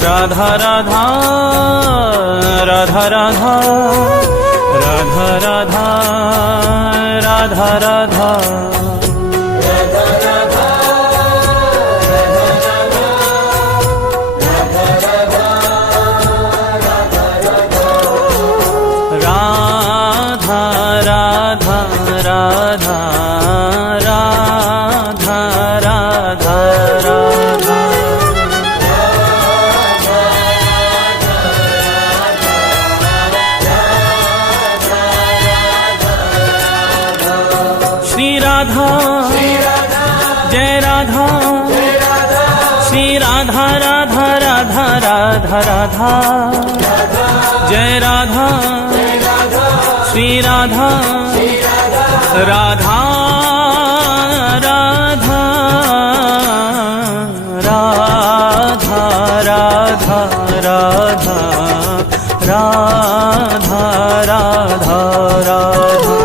राधा राधा राधा राधा राधा राधा राधा राधा राधा राधा श्री राधा जय राधा श्री राधा राधा राधा राधा राधा जय राधा श्री राधा राधा राधा राधा राधा राधा राधा राधा राधा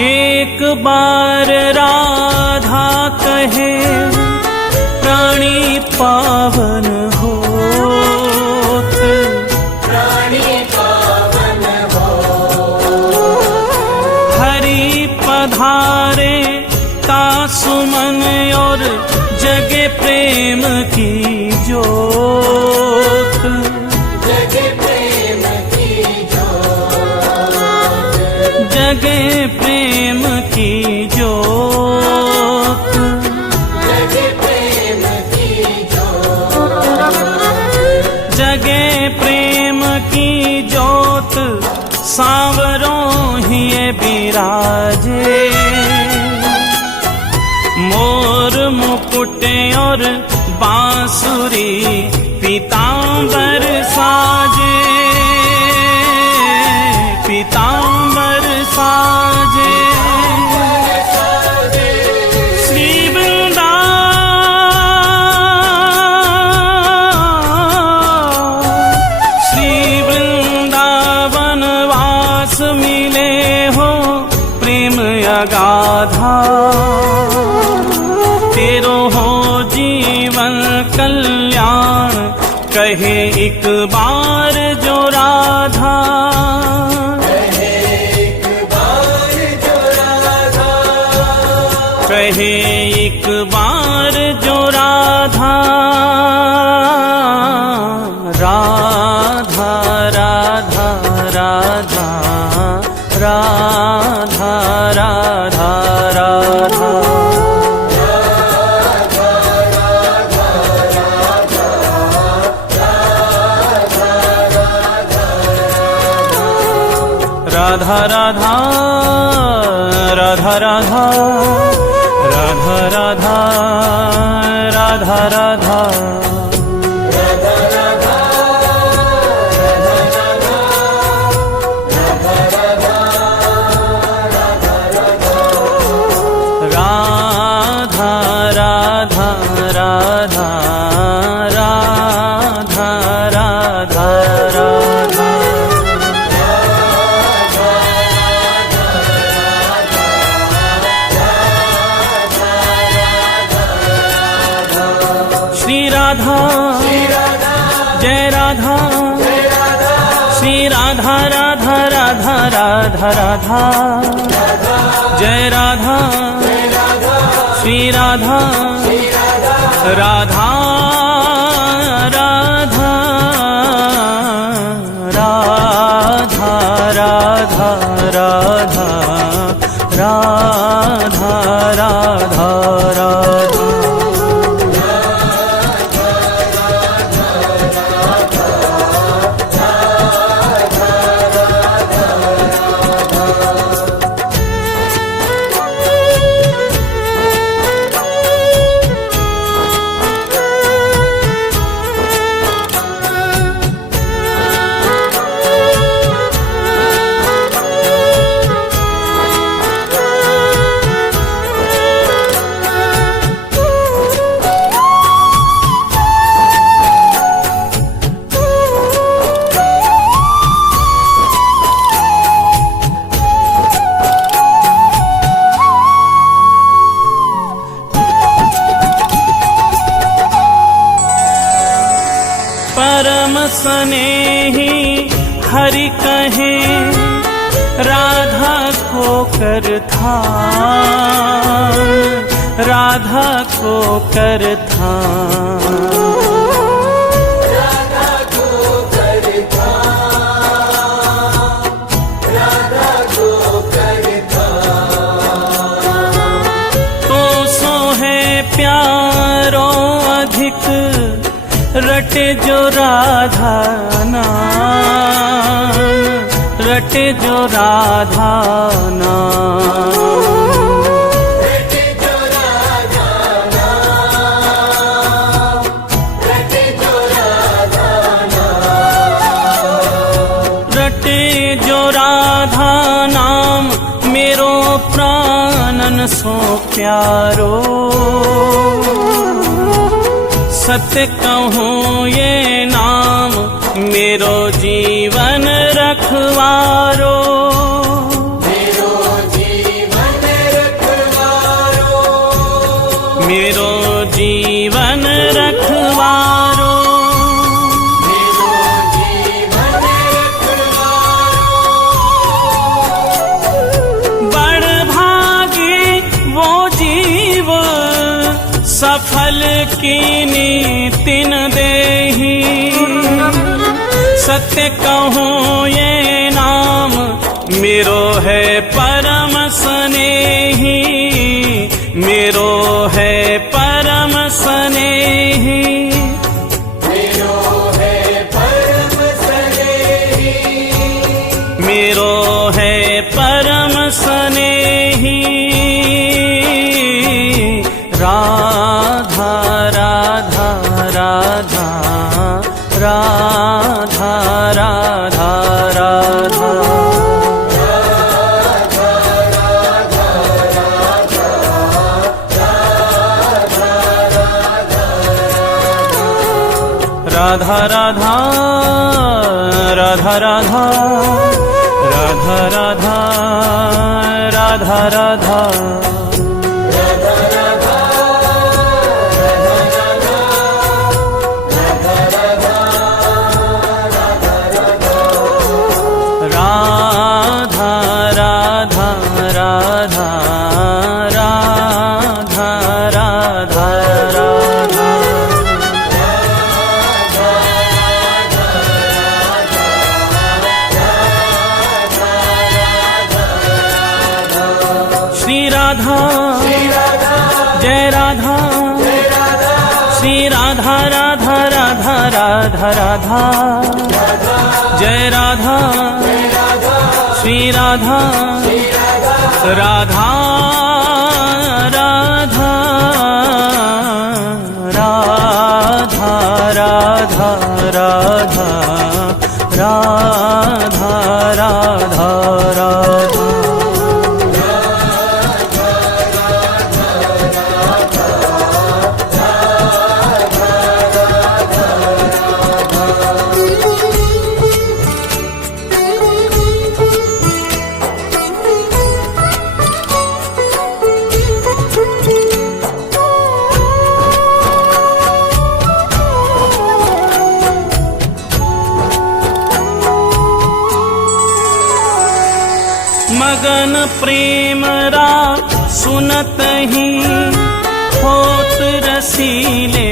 एक बार राधा कहे प्राणी पावन होत, प्राणी पावन हो। हरि पधारे का सुमन और जगे प्रेम की जोत, जगे प्रेम की जोत, जगे प्रेम की जोत, जगे प्रेम की जोत, जगे प्रेम की जोत सांवरों ही बिराजे, मोर मुकुट और बांसुरी पीतांबर साजे, पीतांबर साजे। श्री वृंदावन वास मिले हो प्रेम अगाधा, तेरो हो जीवन कल्याण कहे एक बार जो राधा, कहे एक बार जो राधा, कहे एक बार जो राधा, राधा राधा राधा राधा राधा राधा राधा राधा राधा राधा राधा राधा राधा राधा श्री राधा जय राधा श्री राधा राधा राधा राधा राधा जय राधा श्री राधा राधा राधा राधा राधा राधा राधा राधा राधा। स्नेही हरि कहे राधा को कर थान, राधा को कर थान। राधा को कर थान, राधा को कर थान। तो सो है प्यारो अधिक रटे जो राधा नाम, रटे जो राधा नाम। रटे जो राधा नाम, रटे जो राधा नाम। रटे जो राधा नाम मेरो प्राणन सो प्यारो। सत्य कहूँ ये नाम मेरो जीवन रखवारो, मेरो जीवन रखवारो, मेरो जीवन रखवारो। मेरो जीवन रखवारो। बड़ भागी वो जीव सफल कीनी तिन देही। सत्य कहूँ ये नाम मेरो है परम स्नेही, मेरो है परम स्नेही। मेरो है परम स्नेही, मेरो है परम स्नेही। राधा राधा राधा राधा राधा राधा। राधा राधा राधा राधा राधा राधा राधा राधा। राधा राधा राधा राधा राधा राधा। श्री राधा जय राधा, श्री राधा राधा राधा राधा राधा। जय राधा श्री राधा, राधा राधा राधा राधा राधा राधा राधा राधा। मगन प्रेम रा सुनत ही होत रसीले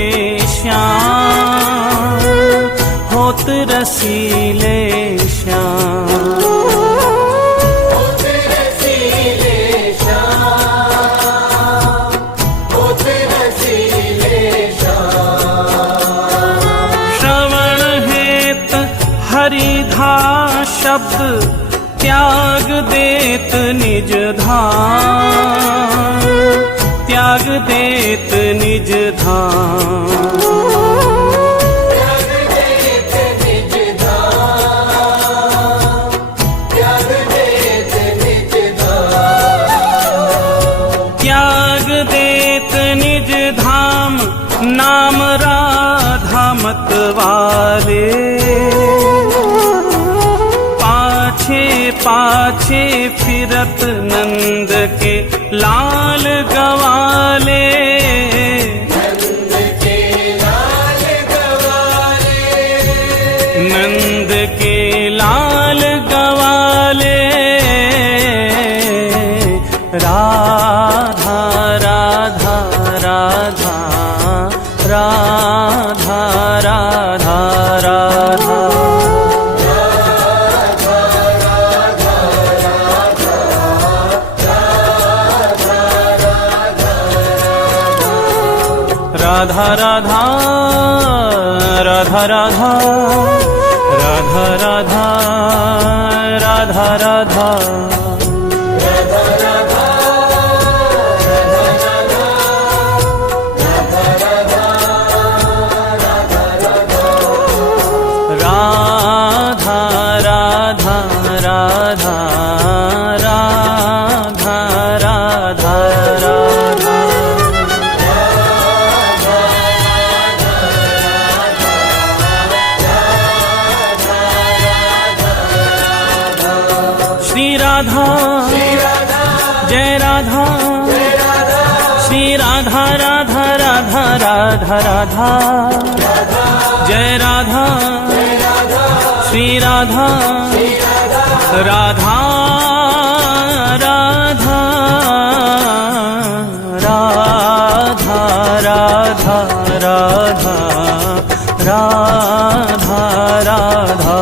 श्याम, होत रसीले श्याम। श्रवण हेत हरिधा शब्द त्याग देत निज धाम, त्याग देत निज धाम। त्याग देत निज धाम नाम राधा मत वाले। पाछे फिरत नंद के लाल गवाले, राधा राधा राधा राधा राधा राधा राधा राधा राधा राधा राधा राधा राधा राधा श्री राधा जय राधा श्री राधा राधा राधा राधा राधा जय राधा श्री राधा राधा राधा राधा राधा राधा राधा राधा राधा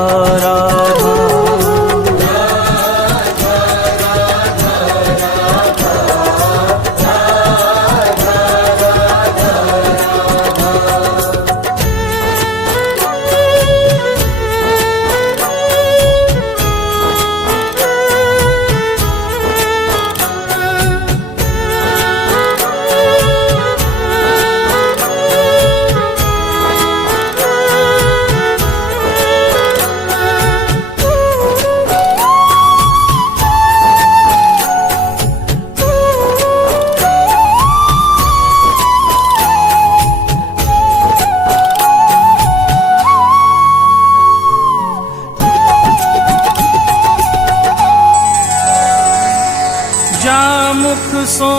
जामुख सो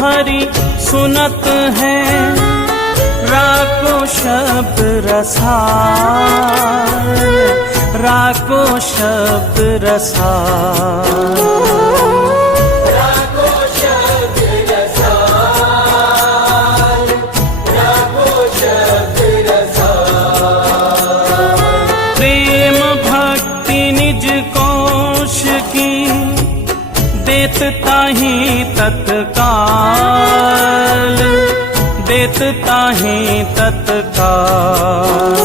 हरि सुनत है राको शब्द रसाल राको शब्द रसाल प्रेम भक्ति निज कोश की देत ताहि तत्काल देत ताहि तत्काल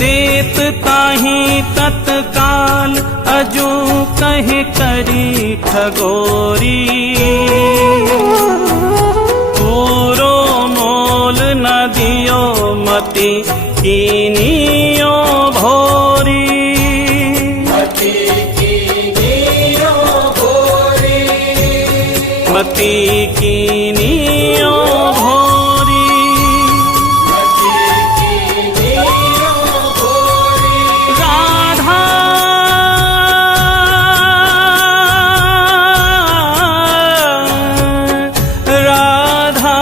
देत ताहि तत्काल अजू कहे करी खगोरी पूरो मोल नदियो मति कीनियो भोरी मति कीनियो भोरी राधा राधा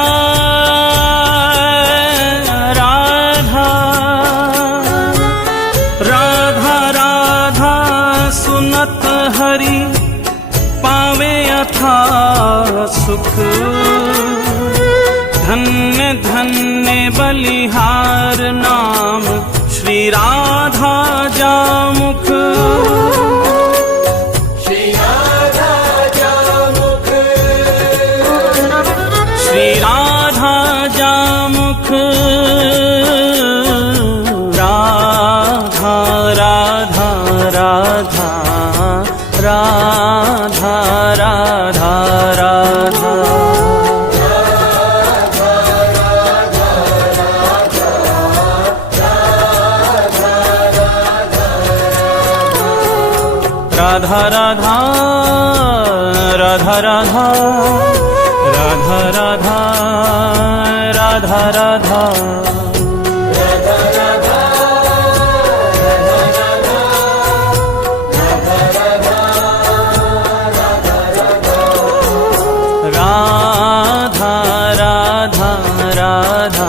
राधा राधा सुनत हरि पावे अथा सुख धन्य धन्य बलिहार नाम श्री राधा जामुख श्री राधा जामुख राधा राधा राधा राधा राधा राधा राधा राधा राधा राधा राधा राधा राधा राधा राधा राधा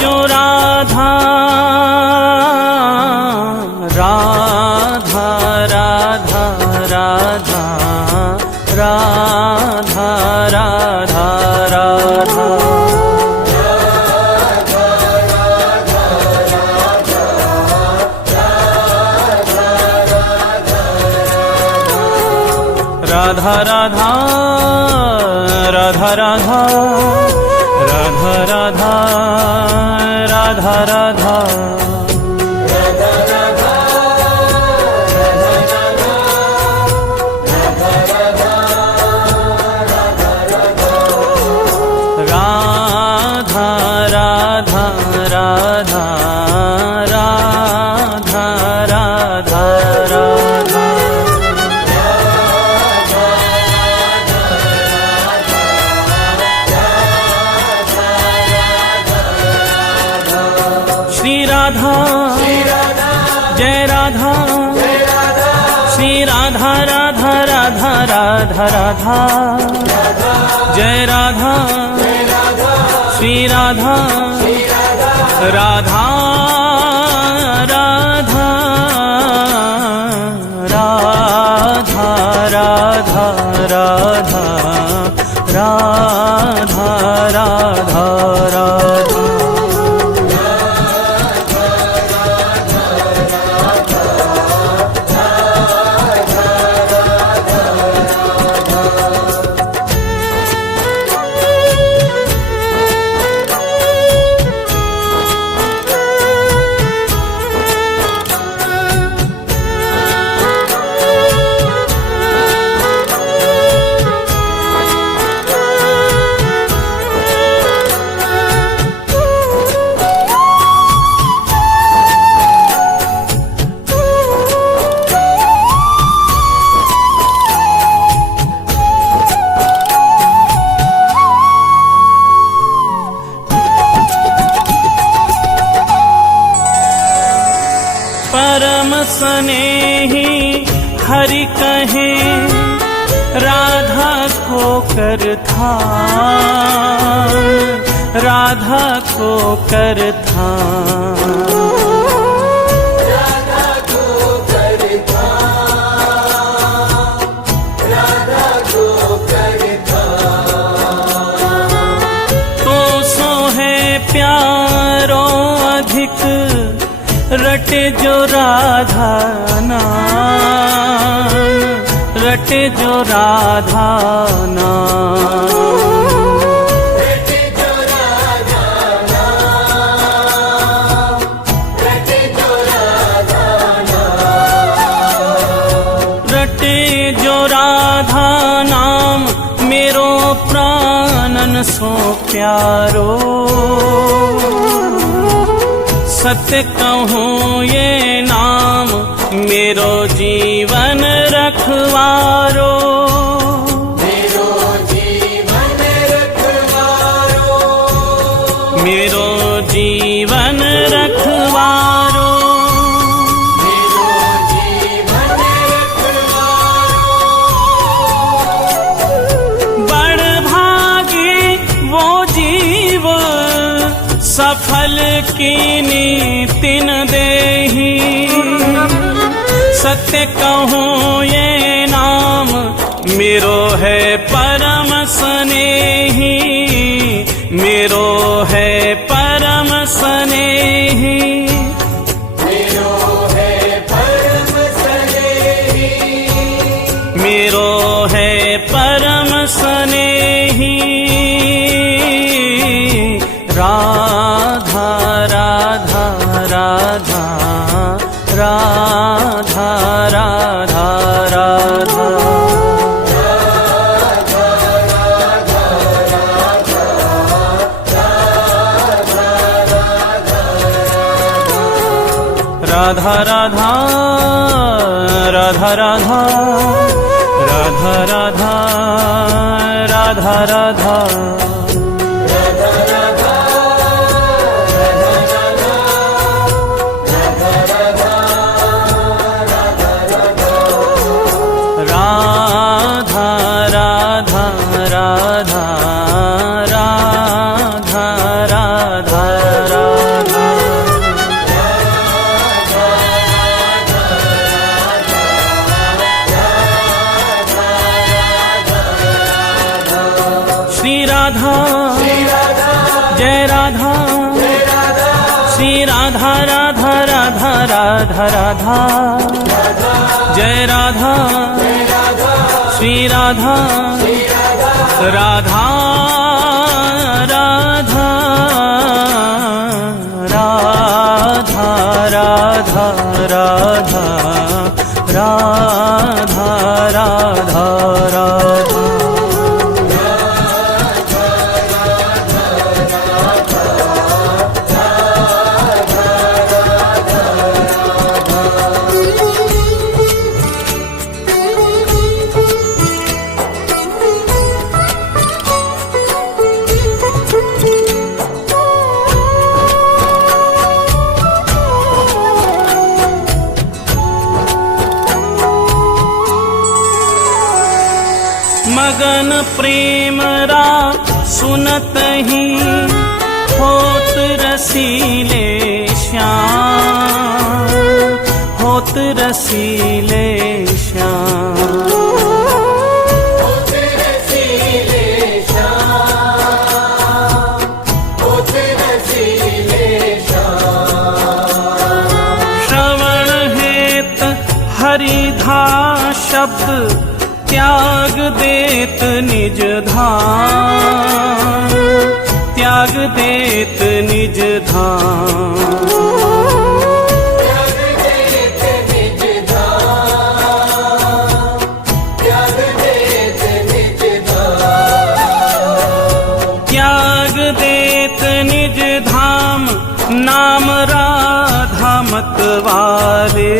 राधा राधा राधा राधा राधा राधा राधा राधा श्री राधा जय राधा श्री राधा राधा राधा राधा राधा जय राधा श्री राधा राधा राधा राधा राधा राधा राधा राधा राधा परम स्नेही हरि कहे राधा को कर था राधा को कर था तो सो है प्यारो अधिक रटे जो राधा नाम रटे जो राधा नाम रटे जो राधा नाम मेरो प्राणन सो प्यारो सत्य कहूँ ये नाम मेरो जीवन रखवारो मेरो जीवन रखवारो मेरो जीवन रखवारो मेरो जीवन रखवारो बड़ भागी वो जीव सफल कीनी तिन देही सत्य कहूँ ये नाम मेरो है परम स्नेही मेरो है परम स्नेही मेरो है परम स्नेही मेरो है परम स्नेही राधा राधा राधा राधा राधा राधा राधा राधा राधा राधा राधा राधा राधा राधा श्री राधा जय राधा श्री राधा राधा राधा राधा राधा जय राधा श्री राधा राधा राधा राधा राधा राधा राधा राधा राधा मगन प्रेम रा सुनत ही होत रसीले श्याम, होत रसीले श्याम। श्रवण हेत हरिधा शब्द त्याग देत निज धाम, त्याग देत निज धाम। त्याग देत निज धाम नाम राधा मतवारे,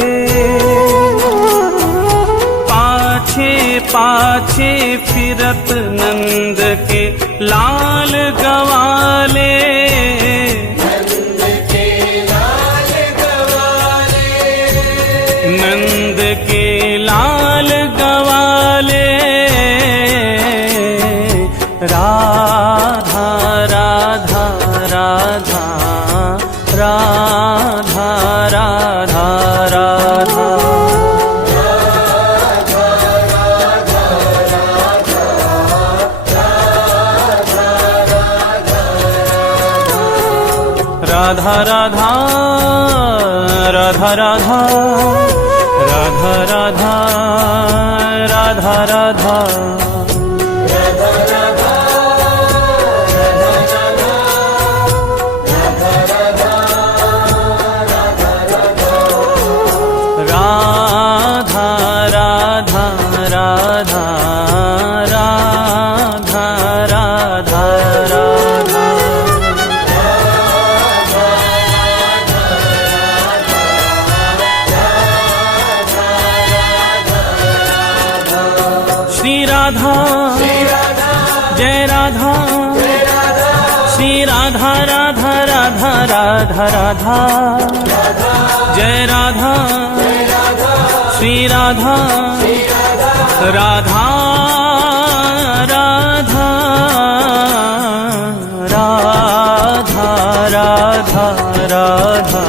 पाछे फिरत नंद के लाल गवाले, नंद के लाल गवाले, नंद के लाल गवाले। राधा राधा राधा राधा राधा राधा राधा राधा राधा राधा राधा राधा राधा राधा श्री राधा जय राधा श्री राधा राधा राधा राधा राधा जय राधा श्री राधा राधा राधा राधा राधा राधा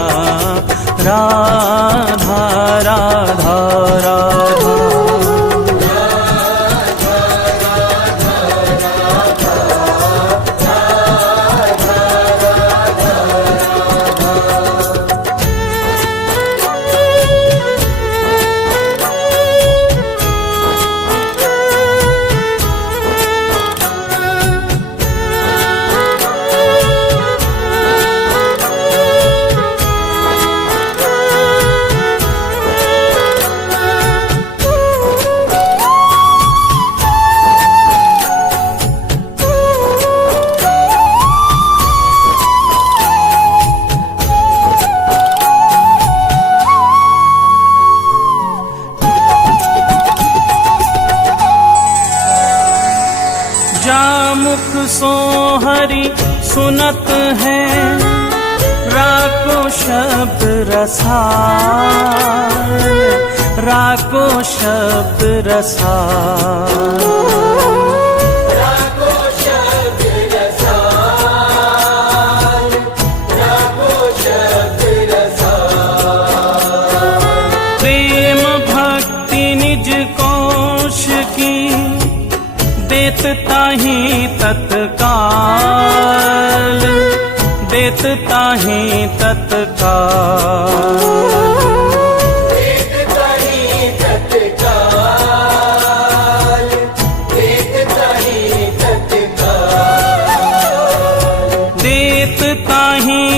राधा राधा राधा। मुख सो हरि सुनत है राको शब्द रसाल, राको शब्द रसाल, राको शब्द रसाल, राको शब्द रसाल। प्रेम भक्ति निज कोश की देत ताहि तत्काल, देत ताहि तत्काल, देत ताहि तत्काल,